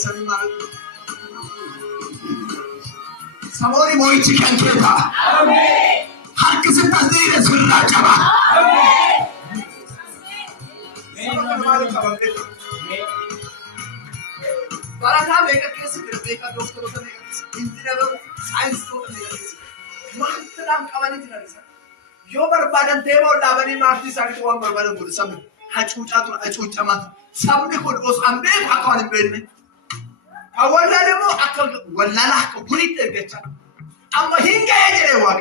Sani maal? Samori moichi kan kita. Amin. Harkisi tasdiri surra jaba. Amin. Barang kami kan kesi berbeda dokter dokter ni, engineer, science dokter ni. Manteram kawan ini tidak bisa. Yo berbadan demo labani mati sakit uang berbadan bulu sam. Hacuca tu hacuca mat. Sambil kod os ambil kawan ini. Awalnya demo akal walalah kulit tergeca. Amma hingga aja lewat.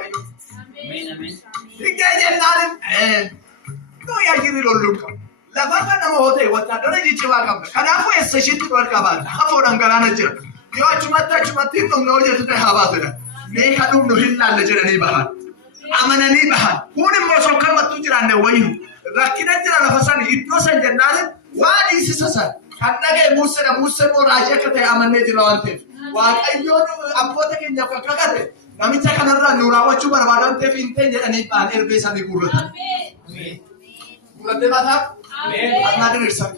Amin amin. Hingga aja lalu. No ya kiri loluk. Lapan nama hotel wata. Dona jici wakam. Kenapa session tu berkabar? Apa orang galana jer. Yo cuma tim nong je tu terhawa tu. Nih kadung nuhilla lejer ni bahan. Amana ni bahan. Kuning masuk kamar tu jiran wayu. Rakyat jiran hasan itu saja nade. Wah isi sasa. Karena ke musa mo raja kata amanne jiran te. Wah ayo apa tak yang jawab kakak. Kami cakap nara nurawa cuba badan te finte jiran ni bahan erbesa di kurut. Amin. Kurut de bahan. Amin. Karena ada risak.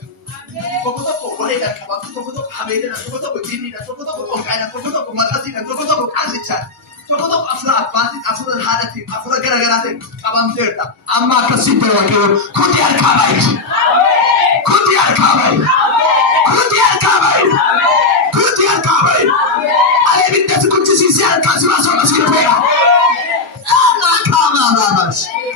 Toko boleh dah kawan. Toko habis dah. Toko jini dah. Toko tongkai dah. Toko matasi dah. Toko kasih. Toko afra apati afra hadati afra gara-gara te kawan terta. Amma kasih terwakil. Kudiar kabai.